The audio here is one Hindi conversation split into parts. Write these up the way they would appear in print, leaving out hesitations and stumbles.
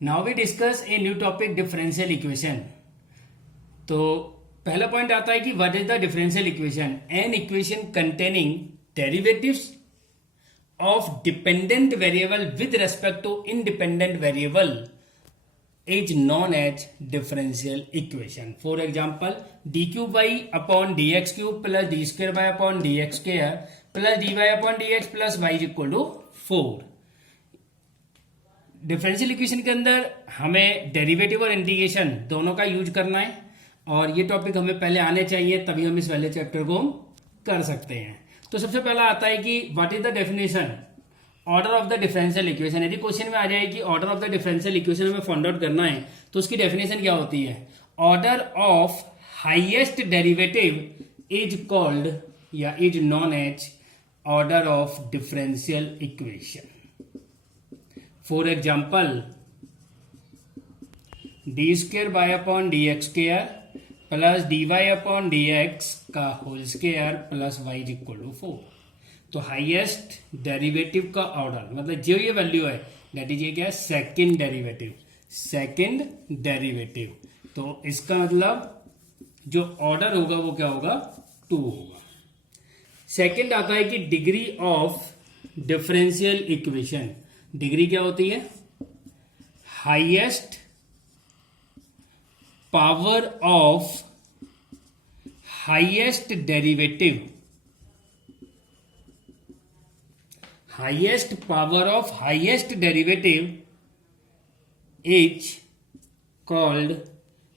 Now we discuss a new topic differential equation. तो पहला पॉइंट आता है कि what is the differential equation. An equation containing derivatives of dependent variable with respect to independent variable is known as differential equation. For example, d cube y upon dx cube plus d square y upon dx square plus dy upon dx plus y is equal to 4. Differential equation के अंदर हमें डेरिवेटिव और इंटीग्रेशन दोनों का यूज करना है और ये टॉपिक हमें पहले आने चाहिए, तभी हम इस वाले चैप्टर को कर सकते हैं। तो सबसे पहला आता है कि what is the definition order of the differential equation. यदि क्वेश्चन में आ जाए कि order of the differential equation हमें फाइंड आउट करना है तो उसकी डेफिनेशन क्या होती है। Order of highest derivative is called या is known as order of differential equation. For example, d square by upon D x square plus D Y upon D x का whole square plus y is equal to 4। तो हाईएस्ट डेरिवेटिव का ऑर्डर मतलब जो ये वैल्यू है दैट इज ये क्या है, सेकंड डेरिवेटिव। सेकंड डेरिवेटिव तो इसका मतलब जो ऑर्डर होगा वो क्या होगा, 2 होगा। सेकंड आता है कि degree of differential equation. Degree क्या होती है, highest power of highest derivative. Highest power of highest derivative is called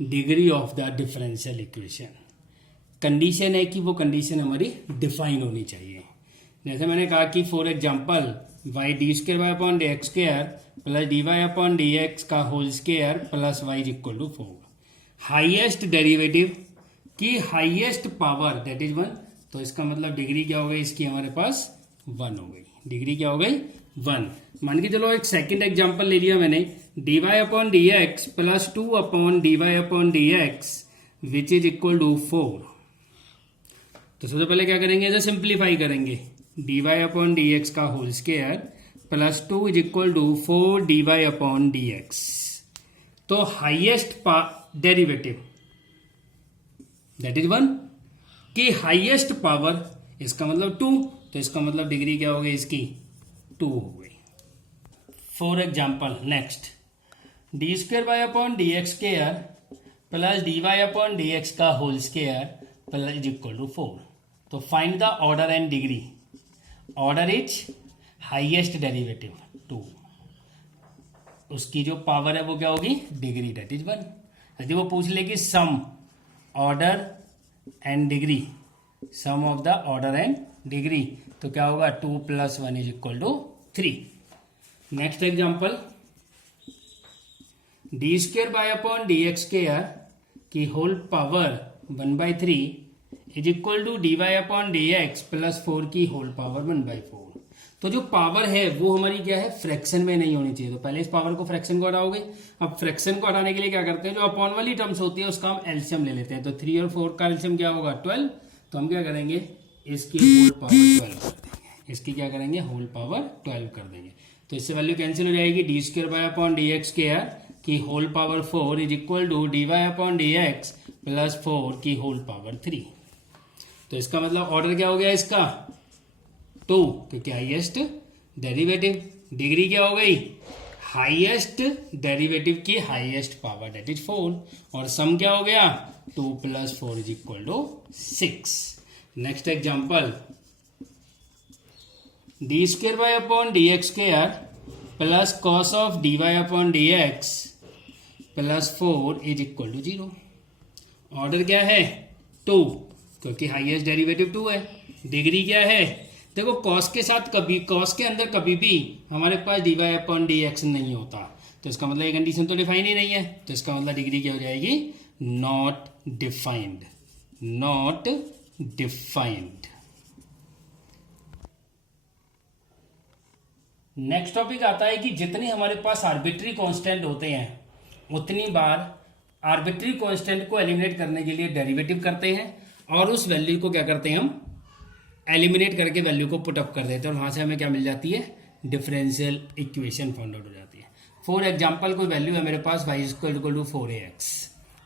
degree of the differential equation. Condition है कि वो कंडीशन हमारी डिफाइन होनी चाहिए। जैसे मैंने कहा कि for example y d square y upon D x square plus D Y upon D x का whole square plus y is equal to 4। Highest derivative की हाईएस्ट पावर दैट इज 1। तो इसका मतलब डिग्री क्या हो गई इसकी, हमारे पास 1 हो गई। डिग्री क्या हो गई, 1। मान के चलो एक सेकंड एग्जांपल ले लिया मैंने, d Y upon D x plus 2 upon d Y upon D x which is equal to 4। तो सबसे पहले क्या करेंगे, ऐसे सिंप्लीफाई करेंगे। D Y upon D x का whole square plus 2 is equal to 4 d Y upon D x. तो हाइएस्ट डेरिवेटिव दैट इज 1 की हाइएस्ट पावर, इसका मतलब 2। तो इसका मतलब डिग्री क्या हो गई इसकी, 2 हो गई। For example next, d square y upon D x square plus D Y upon D x का whole square plus is equal to 4। तो find the order and degree. Order is highest derivative 2, उसकी जो पावर है वो क्या होगी, डिग्री दैट इज 1। यदि वो पूछ ले कि sum order and degree, sum of the order and degree, तो क्या होगा 2 + 1 is equal to 3। Next example, D square by upon D x square की whole power 1/3 is equal to d Y upon D x plus 4 की होल पावर 1/4। तो जो पावर है वो हमारी क्या है, फ्रैक्शन में नहीं होनी चाहिए। तो पहले इस पावर को फ्रैक्शन को हटाओगे। अब फ्रैक्शन को हटाने के लिए क्या करते हैं, जो अपॉन वाली टर्म्स होती है उसका हम एलसीएम ले लेते हैं। तो 3 और 4 का एलसीएम क्या होगा, 12। तो हम क्या करेंगे, इसकी होल पावर 12 कर देंगे। इसकी क्या करेंगे, होल पावर 12 कर देंगे। तो इससे वैल्यू कैंसिल हो जाएगी। D square by upon D x square की whole power 4 is equal to d Y upon D x plus 4 की होल पावर 3। तो इसका मतलब ऑर्डर क्या हो गया इसका, 2, क्योंकि हाईएस्ट डेरिवेटिव। डिग्री क्या हो गई, हाईएस्ट डेरिवेटिव की हाईएस्ट पावर दैट इज 4। और सम क्या हो गया, 2 + 4 is equal to 6। Next example, D square by upon D x square plus cos of D Y upon D x plus 4 is equal to 0। Order क्या है, 2, क्योंकि हाईएस्ट डेरिवेटिव 2 है। डिग्री क्या है, देखो कॉस के साथ कभी, कॉस के अंदर कभी भी हमारे पास d Y upon D x नहीं होता। तो इसका मतलब ये कंडीशन तो डिफाइन ही नहीं है। तो इसका मतलब डिग्री क्या हो जाएगी, not defined. Not defined. Next topic आता है कि जितने हमारे पास आर्बिट्री कांस्टेंट होते हैं उतनी बार आर्बिट्री कांस्टेंट को एलिमिनेट करने के लिए डेरिवेटिव करते हैं और उस वैल्यू को क्या करते हैं, हम एलिमिनेट करके वैल्यू को पुट अप कर देते हैं और वहां से हमें क्या मिल जाती है, डिफरेंशियल इक्वेशन फाइंड आउट हो जाती है। फॉर एग्जाम्पल कोई वैल्यू है मेरे पास y equal to 4ax,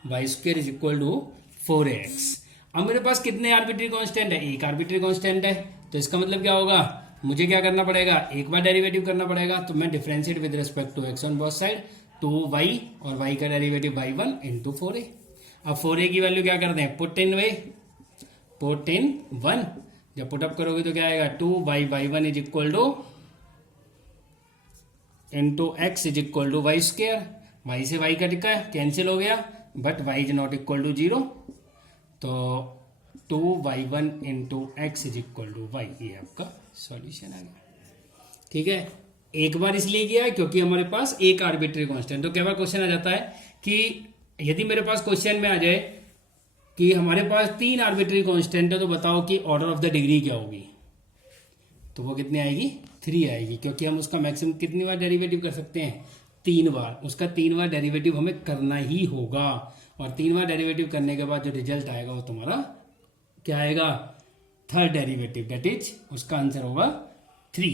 Y square is equal to 4ax। अब मेरे पास कितने आर्बिट्री कांस्टेंट है, एक आर्बिट्री कांस्टेंट है, तो इसका मतलब क्या होगा, मुझे क्या करना पड़ेगा, एक बार डेरिवेटिव करना पड़ेगा। तो मैं differentiate with respect to x on both side, 2y और y का डेरिवेटिव y1 इंटू 4a। अब 4a की वैल्यू क्या करते हैं, पुट इन 1, जब पुट अप करोगे तो क्या आएगा, 2y y1 is equal to into X is equal to Y square, Y से वाई का टिका कैंसिल हो गया, but y is not equal to 0, तो 2y1 into X is equal to Y, ये आपका सॉल्यूशन आ गया। ठीक है, एक बार इसलिए किया क्योंकि हमारे पास एक आर्बिट्री कांस्टेंट। तो क्या बार क्वेश्चन आ जाता है कि यदि मेरे पास क्वेश्चन में आ जाए कि हमारे पास 3 आर्बिट्री कांस्टेंट है, तो बताओ कि ऑर्डर ऑफ द डिग्री क्या होगी, तो वो कितनी आएगी, 3 आएगी, क्योंकि हम उसका मैक्सिमम कितनी बार डेरिवेटिव कर सकते हैं, 3 बार। उसका 3 बार डेरिवेटिव हमें करना ही होगा, और 3 बार डेरिवेटिव करने के बाद जो रिजल्ट आएगा वो तुम्हारा क्या आएगा, थर्ड डेरिवेटिव, दैट इज उसका आंसर होगा 3।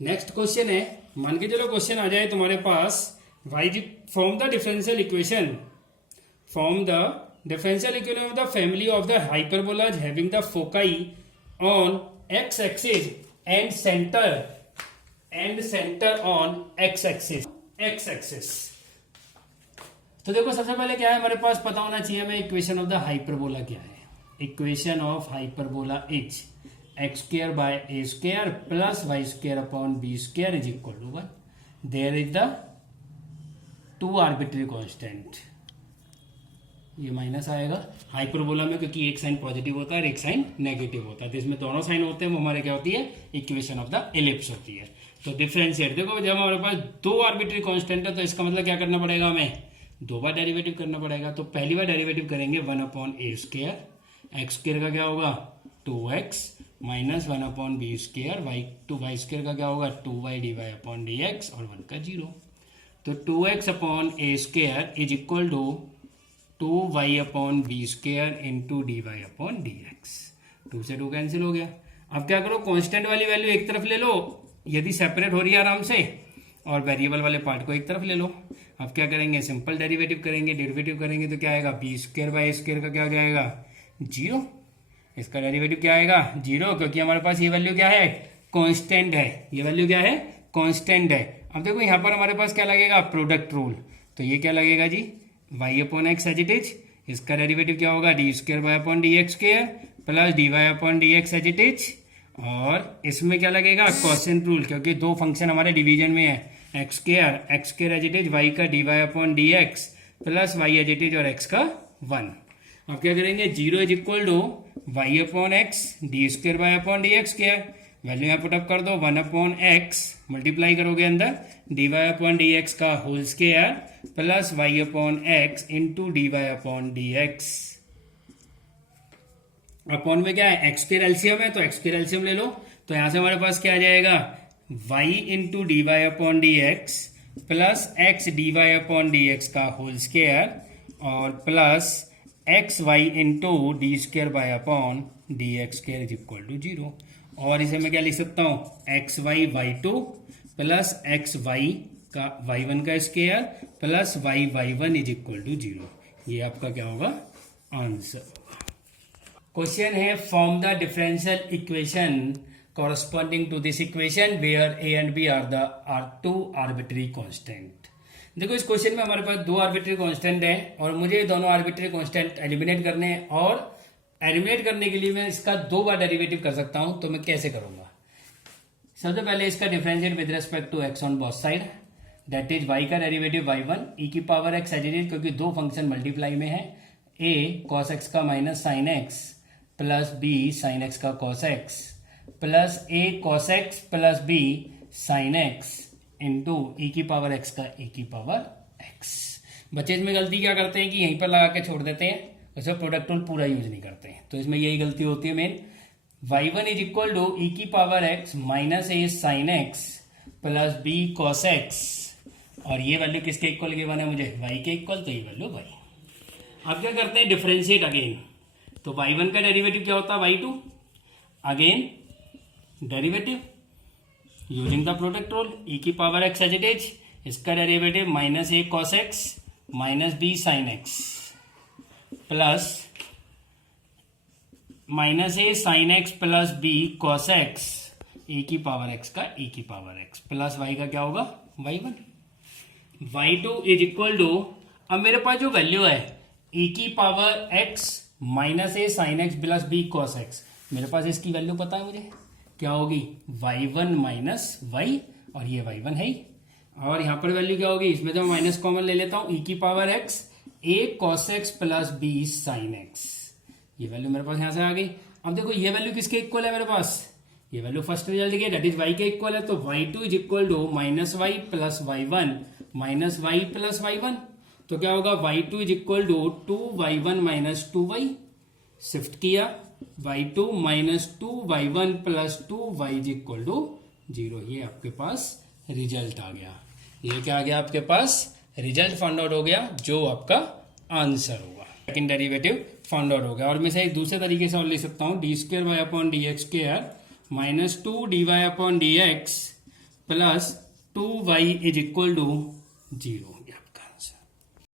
नेक्स्ट क्वेश्चन है, मान के चलो क्वेश्चन आ जाए तुम्हारे पास, form the differential equation, form the differential equation of the family of the hyperbolas having the foci on x axis and centre on x axis. तो देखो सबसे पहले क्या है, हमारे पास पता होना चाहिए हमें इक्वेशन ऑफ द हाइपरबोला क्या है। Equation of hyperbola is X square by A square plus Y square upon B square is equal to 1। There is the 2 arbitrary constant, ये माइनस आएगा हाइपरबोला में, क्योंकि एक साइन पॉजिटिव होता है और एक साइन नेगेटिव होता है, तो इसमें दोनों साइन होते हैं, वो हमारे क्या होती है, इक्वेशन ऑफ द एलिप्स होती है। तो डिफरेंशिएट, देखो जब हमारे पास 2 आर्बिट्री कांस्टेंट है तो इसका मतलब क्या करना पड़ेगा, हमें 2 बार डेरिवेटिव करना पड़ेगा। तो पहली बार डेरिवेटिव करेंगे 1 upon A square, X square का क्या होगा 2x minus 1 upon B square, Y square का क्या होगा 2y dy अपॉन dx और 1 का 0। तो 2x upon A square is equal to 2y upon B square into dy upon dx। 2 से 2 कैंसिल हो गया। अब क्या करो, कांस्टेंट वाली वैल्यू एक तरफ ले लो यदि सेपरेट हो रही है आराम से, और वेरिएबल वाले पार्ट को एक तरफ ले लो। अब क्या करेंगे, सिंपल डेरिवेटिव करेंगे तो क्या आएगा, B square by A square का क्या हो जाएगा 0, इसका डेरिवेटिव क्या आएगा 0, क्योंकि हमारे पास ये वैल्यू क्या है, कांस्टेंट है, ये वैल्यू क्या है, कांस्टेंट है। अब देखो यहाँ पर हमारे पास क्या लगेगा, प्रोडक्ट रूल, तो ये क्या लगेगा जी, y upon X as it is, इसका डेरिवेटिव क्या होगा D square Y upon D x square plus D Y upon D X as it is, और इसमें क्या लगेगा, क्वोशिएंट रूल, क्योंकि 2 फंक्शन हमारे डिवीजन में है, x square as it is, Y का d Y upon D x plus y as it is और एक्स का 1। अब क्या करेंगे, 0 is equal to y upon x d square Y upon D x square, value यहाँ पुटअप कर दो, 1 अपॉन एक्स मल्टीप्लाई करोगे अंदर d Y upon D x का whole square plus y upon x into D Y upon D x. Upon में क्या है, एक्स स्क्वायर एलसीएम है, तो एक्स स्क्वायर एलसीएम ले लो, तो यहां से हमारे पास क्या आ जाएगा, Y into D Y upon D x plus X D Y upon D x का होल स्क्वायर और plus X Y into D square Y upon D x square is equal to 0। और इसे मैं क्या लिख सकता हूँ, X Y Y 2 plus X Y का वाई 1 का square plus Y Y 1 is equal to 0। ये आपका क्या होगा, आंसर। क्वेश्चन है, form the differential equation corresponding to this equation where A and B are 2 arbitrary constant. देखो इस क्वेश्चन में हमारे पास 2 आर्बिट्री कांस्टेंट है और मुझे दोनों आर्बिट्री कांस्टेंट एलिमिनेट करने हैं, और एलिमिनेट करने के लिए मैं इसका 2 बार डेरिवेटिव कर सकता हूं। तो मैं कैसे करूंगा, सबसे पहले इसका differentiate with respect to X on both side, that is Y का डेरिवेटिव y1 e की power X as it is, क्योंकि 2 फंक्शन मल्टीप्लाई में है, a cos x का minus sign x plus b sine x का cos x plus a cos x plus b sine x into e की पावर x का e की पावर x। बच्चे इसमें गलती क्या करते हैं कि यहीं पर लगा के छोड़ देते हैं, उसमें प्रोडक्ट रूल पूरा यूज नहीं करते हैं, तो इसमें यही गलती होती है मेन। y1 is equal to e की power x minus a sine x plus b cos x, और ये वैल्यू किसके इक्वल गिवन है मुझे, y के इक्वल, तो ये वैल्यू y। अब क्या करते हैं, डिफरेंशिएट अगेन, तो y1 का डेरिवेटिव क्या होता है y2, again derivative using the product rule, e की power x as it is, इसका derivative minus a cos x minus b sine x plus minus a sine x plus b cos x a की पावर एक्स का ए की पावर एक्स प्लस वाई का क्या होगा y1 y2 is equal to, अब मेरे पास जो वैल्यू है ए की power x minus a sine x plus b cos x, मेरे पास इसकी वैल्यू पता है मुझे क्या होगी y1 माइनस वाई, और ये y1 है ही, और यहां पर वैल्यू क्या होगी, इसमें तो मैं माइनस कॉमन ले लेता हूं, e की power x a cos x plus b sine x, ये वैल्यू मेरे पास यहां से आ गई। अब देखो ये वैल्यू किसके इक्वल है मेरे पास, ये वैल्यू फर्स्ट रिजल्ट की दैट इज y के इक्वल है, तो y2 is equal to minus y plus y1 minus y plus y1, तो क्या होगा y2 is equal to 2y1 minus 2y, shift किया y2 minus 2y1 plus 2y is equal to 0, ये आपके पास रिजल्ट आ गया। ये क्या आ गया आपके पास, रिजल्ट फाइंड आउट हो गया, जो आपका आंसर होगा, सेकंड डेरिवेटिव फाइंड आउट हो गया। और मैं से एक दूसरे तरीके से और लिख सकता हूं, d square y upon D x square minus 2 d Y upon D x plus 2y is equal to 0 हो गया।